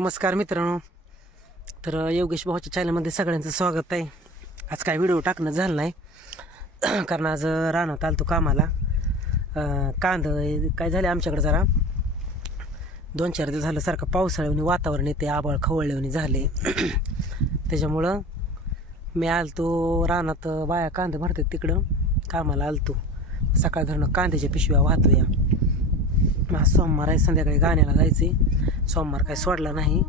नमस्कार मित्रांनो, तर योगेश भाऊच्या चॅनलमध्ये सगळ्यांचं स्वागत आहे। आज काय व्हिडिओ टाकणं झालं नाही कारण आज रानात आलतो कामाला। कांद काय झाले आमच्याकडे जरा 2-4 दिवस झालं सारखं पावसाळ्याने वातावरण येते, आभाळ खवळल्याने झाले त्याच्यामुळं मी आलतो रानात। बाया कांदे भरतात तिकडं कामाला आलतो। सकाळ धरणं कांद्याच्या पिशव्या वाहतो या। आज सोमवार आहे, संध्याकाळी गाण्याला जायचे। सोमवार काय सोडला नाही।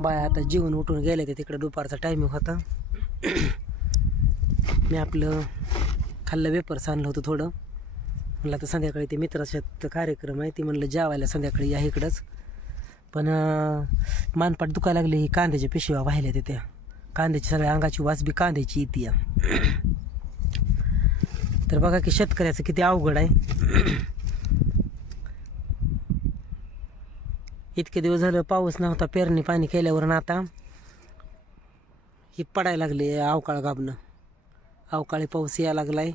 बाया आता जेवून उठून गेले ते तिकडे, दुपारचा टायमिंग होता। मी आपलं खाल्लं वेपर्स आणलं होतं थोडं। म्हणलं आता संध्याकाळी ते मित्राचा कार्यक्रम आहे, ती म्हणलं जेवायला संध्याकाळी या इकडंच। पण मानपाट दुखायला लागले, ही कांद्याच्या पिशव्या वाहिल्या ते त्या कांद्याची, सगळ्या अंगाची वास बी कांद्याची येते या। तर बघा की शेतकऱ्याचं किती अवघड आहे। इतके दिवस झालं पाऊस नव्हता, पेरणी पाणी केल्यावर आता ही पडायला लागले अवकाळ गाबनं। अवकाळी पाऊस यायला लागलाय,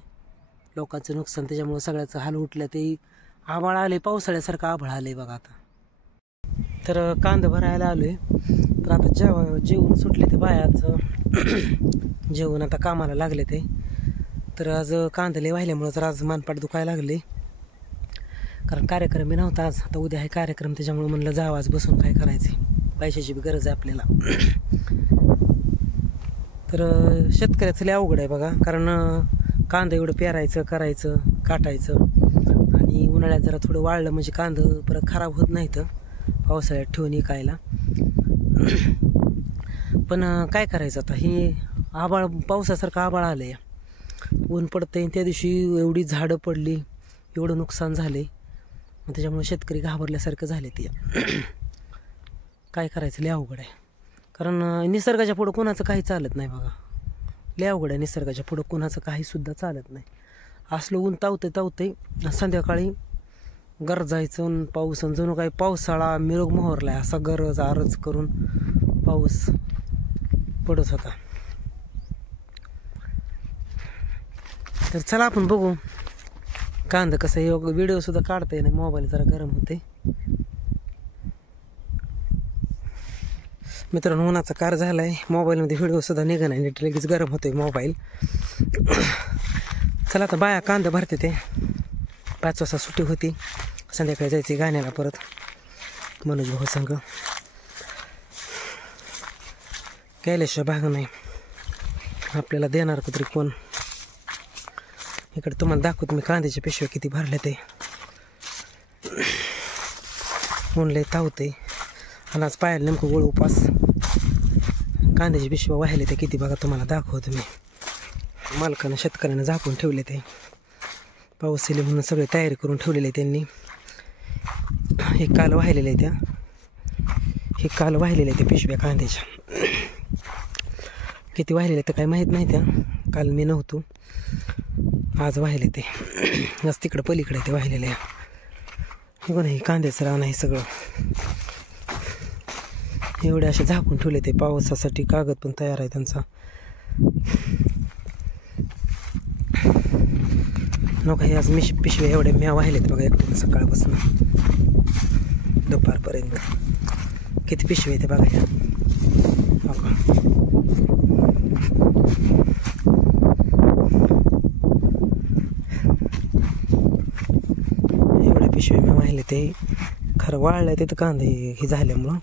लोकांचं नुकसान, त्याच्यामुळे सगळ्याचं हाल उठलं। ते आभाळ आले, पावसाळ्यासारखं आभाळ आलंय बघा आता। तर कांदा भरायला आलोय। तर आता जेवून सुटले ते बायाचं जेवून आता कामाला लागले ते। तर आज कांदे वाहिल्यामुळे जर आज मानपाट दुखायला लागले, कारण कार्यक्रम बी नव्हता आज। आता उद्या आहे कार्यक्रम, त्याच्यामुळे म्हणलं जावं आज बसून काय करायचे, पैशाची बी गरज आहे आपल्याला। तर शेतकऱ्याचं लय अवघड आहे बघा, कारण कांदा एवढं पेरायचं, करायचं, काटायचं, आणि उन्हाळ्यात जरा थोडं वाळलं म्हणजे कांदा परत खराब होत नाही तर पावसाळ्यात ठेवून विकायला। पण काय करायचं आता, हे आभाळ पावसासारखं आभाळ आलं या, ऊन पडतंय। त्या दिवशी एवढी झाडं पडली, एवढं नुकसान झाले, मग त्याच्यामुळे शेतकरी घाबरल्यासारखं झाले ते। काय करायचं लय अवघड आहे, कारण निसर्गाच्या पुढं कोणाचं काही चालत नाही बघा। लय अवघड आहे, निसर्गाच्या पुढं कोणाचं काही सुद्धा चालत नाही। असलं ऊन तावतंय, संध्याकाळी गरजायचं पाऊस, जणू काही पावसाळा मिरग मोहरलाय असा गरज आरज करून पाऊस पडत होता। तर चला आपण बघू कांदा कसं आहे। व्हिडिओ सुद्धा काढता येईल, मोबाईल जरा गरम होते मित्रांनो। उन्हाचा कार झालाय, मोबाईलमध्ये व्हिडिओ सुद्धा निघा नाही, नीट लगेच गरम होते मोबाईल। चला आता बाया कांदा भरते ते। 5 वाजता सुट्टी होती, संध्याकाळी जायचे गाण्याला परत मनोज भाऊ संघ। गेल्याशिवाय भाग नाही, आपल्याला देणार कुठे कोण। इकडे तुम्हाला दाखवतो मी कांद्याच्या पिशव्या किती भरल्या ते। ऊन लय तावतंय, आणि आज पायाला नेमकं गोळ उपास। कांद्याची पिशव्या वाहिले ते किती बघा, तुम्हाला दाखवतो मी। मालकानं शेतकऱ्यानं झाकून ठेवले ते, पाऊस येईल म्हणून सगळे तयारी करून ठेवलेले त्यांनी। हे काल वाहिलेले आहे त्या, हे काल वाहिलेले आहे त्या पिशव्या कांद्याच्या। किती वाहिलेले तर काही माहीत नाही, त्या काल मी नव्हतो, आज वाहिले ते। आज तिकडं पलीकडे ते वाहिलेले आहे। हे कोण, हे कांद्याचं रान आहे सगळं। एवढे असे झाकून ठेवले ते, पावसासाठी कागद पण तयार आहे त्यांचा। नका हे आज पिशव्या एवढ्या म्या वाहिलेत बघा, एकट्यानं सकाळपासून दुपारपर्यंत किती पिशव्या येते बघा ह्या। एवढ्या पिशव्या मी वाहिले ते, खरं वाळलं तिथं कांदे हे झाल्यामुळं।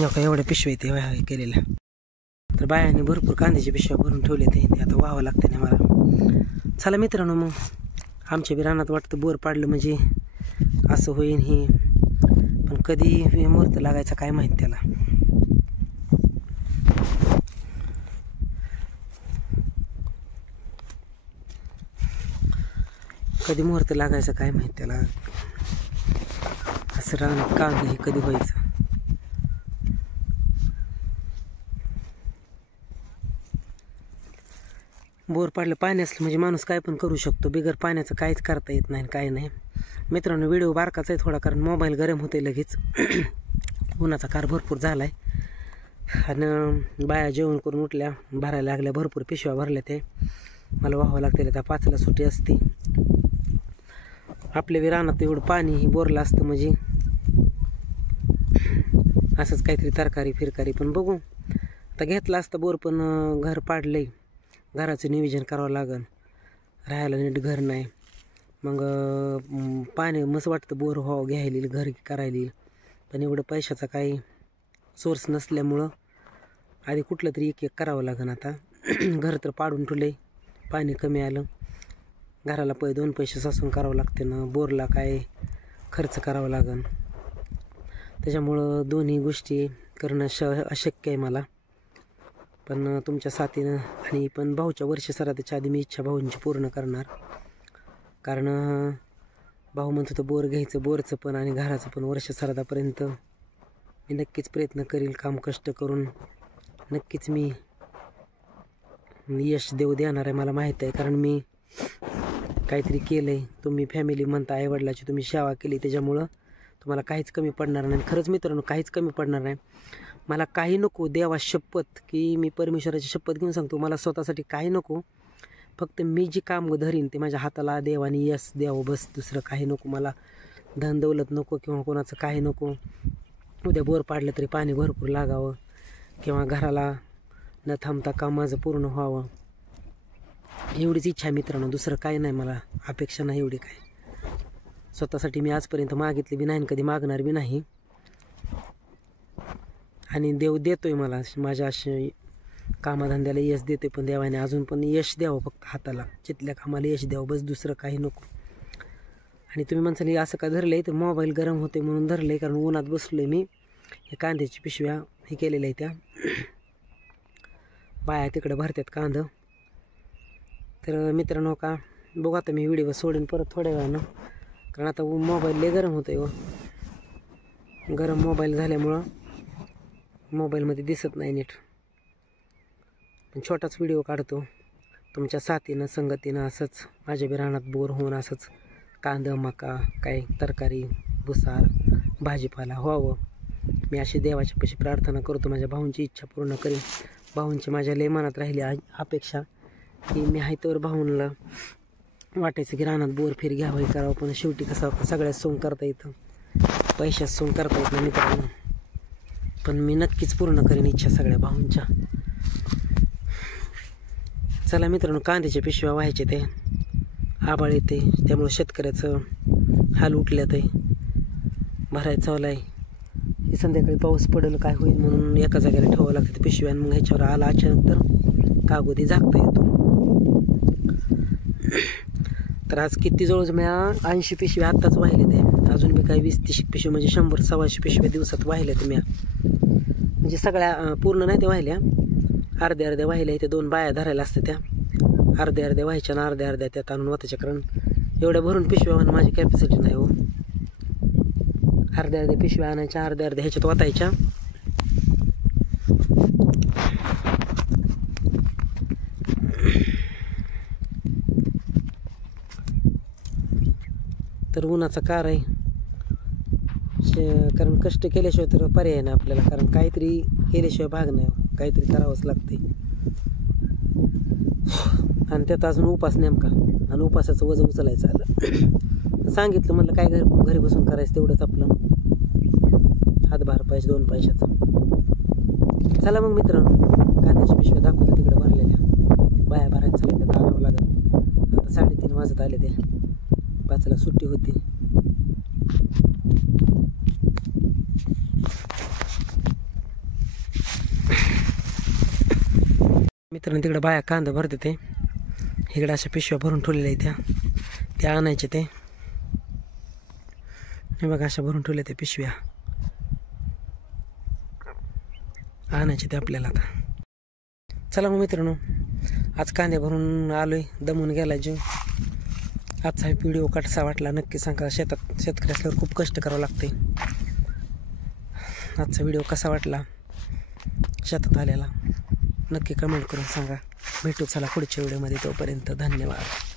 नका एवढ्या पिशव्या येते केलेल्या। तर बायाने भरपूर कांद्याच्या पिशव्या भरून ठेवले ते आता वाहावं लागतं ना मला। चला मित्रांनो, मग आमच्या बी रानात वाटतं बोर पाडलं म्हणजे असं होईन हे, पण कधी मुहूर्त लागायचा काय माहीत त्याला। कधी मुहूर्त लागायचं काय माहीत त्याला, असं रानात कांदा हे कधी व्हायचं। बोर पाडलं, पाणी असलं म्हणजे माणूस काय पण करू शकतो, बिगर पाण्याचं काहीच करता येत नाही, काय नाही। मित्रांनो व्हिडिओ बारकाच आहे थोडा, कारण मोबाईल गरम होते लगेच। उन्हाचा कार भरपूर झालाय, आणि बाया जेवण करून उठल्या, भरायला लागल्या, भरपूर पिशव्या भरल्या ते। मला वाहावं लागते, त्या 5ला सुट्टी असते। आपल्या बी रानात एवढं पाणी बोरलं असतं म्हणजे असंच काहीतरी तरकारी फिरकारी पण बघू. आता घेतला असतं बोर, पण घर पाडलंय, घराचं नियोजन करावं लागेल. राहायला नीट घर नाही, मग पाणी मस्त वाटतं बोर व्हावं, घ्यायला घर करायला, पण एवढं पैशाचा काही सोर्स नसल्यामुळं आधी कुठलं तरी एक करावं लागेल. आता घर तर पाडून ठेवलं, पाणी कमी आलं, घराला 2 पैसे साचून करावं लागते ना, बोरला काय खर्च करावा लागेल. त्याच्यामुळं दोन्ही गोष्टी करणं अशक्य आहे मला. पण तुमच्या साथीनं आणि पण भाऊच्या वर्ष श्राद्धाच्या आधी मी इच्छा भाऊंची पूर्ण करणार. कारण भाऊ म्हणतो तर बोर घ्यायचं, बोरचं पण आणि घराचं पण वर्ष श्राद्धापर्यंत मी नक्कीच प्रयत्न करील. काम कष्ट करून नक्कीच मी यश देणार आहे, मला माहीत आहे. कारण मी काहीतरी केलं आहे. तुम्ही फॅमिली म्हणता, आईवडिलाची तुम्ही सेवा केली, त्याच्यामुळं तुम्हाला काहीच कमी पडणार नाही. खरंच मित्रांनो, काहीच कमी पडणार नाही. मला काही नको, देवा शपथ, की मी परमेश्वराची शपथ घेऊन सांगतो, मला स्वतःसाठी काही नको. फक्त मी जी काम धरीन ते माझ्या हाताला देवाने यश द्यावं, बस. दुसरं काही नको मला. धन दौलत नको किंवा कोणाचं काही नको. उद्या बोर पाडलं तरी पाणी भरपूर लागावं, किंवा घराला न थांबता काम माझं पूर्ण व्हावं, एवढीच इच्छा आहे मित्रांनो. दुसरं काही नाही, मला अपेक्षा नाही एवढी काय. स्वतःसाठी मी आजपर्यंत मागितली बी नाही आणि कधी मागणार बी नाही. आणि देव देतोय मला, माझ्या असे कामाधंद्याला यश देतोय, पण देवाने अजून पण यश द्यावं, फक्त हाताला चितल्या कामाला यश द्यावं, बस. दुसरं काही नको. आणि तुम्ही म्हणसाल असं का धरलं आहे, तर मोबाईल गरम होते म्हणून धरलं आहे. कारण उन्हात बसलो आहे मी. हे कांद्याची पिशव्या हे केलेल्या आहे, त्या बाया तिकडे भरतात कांदा. तर मित्रांनो, का बघू आता मी व्हिडिओ सोडून परत थोड्या वेळानं, कारण आता मोबाईल लय गरम होतं आहे. गरम मोबाईल झाल्यामुळं मोबाईलमध्ये दिसत नाही नीट. पण छोटाच व्हिडिओ काढतो तुमच्या साथीनं, संगतीनं. असंच माझ्या बी रानात बोर होऊन असंच कांदा, मका, काय तरकारी, भुसार, भाजीपाला व्हावं, मी अशी देवाच्या पाशी प्रार्थना करतो. माझ्या भाऊंची इच्छा पूर्ण करीन. भाऊंची माझ्या लय मनात राहिली अपेक्षा, की मी आहे तर भाऊंना वाटायचं की रानात बोर फिर घ्यावं, हे करावं. पण शेवटी कसं सगळ्यात सोंग करता येतं, पैशात सोंग करता येत नाही मित्रांनो. पण मी नक्कीच पूर्ण करीन इच्छा सगळ्या भाऊंच्या. चला मित्रांनो, कांद्याच्या पिशव्या व्हायचे, ते आबाळ येते, त्यामुळे शेतकऱ्याचं हाल उठल्यात आहे, भरायचं चालू आहे. की संध्याकाळी पाऊस पडेल काय होईल म्हणून एका जागेला ठेवावं लागतं पिशव्या. आणि मग ह्याच्यावर आला अचानक तर कागोदी झाकता येतो. तर आज किती जवळ मी 80 पिशव्या आत्ताच वाहिले ते. अजून मी काही 20-30 पिशव्या म्हणजे 100-125 पिशव्या दिवसात वाहिल्या ते. मी म्हणजे सगळ्या पूर्ण नाही त्या वाहिल्या, अर्ध्या वाहिल्या. त्या 2 बाया धरायला असतात, त्या अर्ध्या व्हायच्या ना अर्ध्या त्यात आणून वाचायच्या. कारण एवढ्या भरून पिशव्या आणून माझी कॅपॅसिटी नाही हो. अर्ध्या पिशव्या आणायच्या, अर्ध्या ह्याच्यात वाचायच्या. तर उन्हाचा कार आहे, कारण कष्ट केल्याशिवाय तर पर्याय नाही आपल्याला. कारण काहीतरी केल्याशिवाय भाग नाही, काहीतरी करावंच लागते. आणि त्यात अजून उपास नेमका, आणि उपासाचं वजन उचलायचं आलं. सांगितलं म्हणलं काय घरी बसून करायचं, तेवढंच आपलं हातभार पाहिजे 2 पैशाचा. चला मग मित्रांनो, कांद्याच्या पिशव्या दाखवतो तिकडे भरलेल्या, बाया भरायचं चालले, त्यात आणावं लागेल. आता 3:30 वाजत आले, ते 5ला सुट्टी होती. मित्रांनो, तिकडे बाया कांदा भरते, ते इकडे अशा पिशव्या भरून ठेवलेल्या आहेत, त्या आणायचे. ते हे बघा, अशा भरून ठेवल्या त्या पिशव्या आणायचे ते आपल्याला. आता चला मग मित्रांनो, आज कांदे भरून आलोय, दमून गेला जीव. आजचा व्हिडिओ कसा वाटला नक्की सांगा. शेतकरी असल्यावर खूप कष्ट करावं लागते. आजचा व्हिडिओ कसा वाटला शेतात आलेला नक्की कमेंट करून सांगा. भेटू चला पुढच्या व्हिडिओमध्ये, तोपर्यंत धन्यवाद.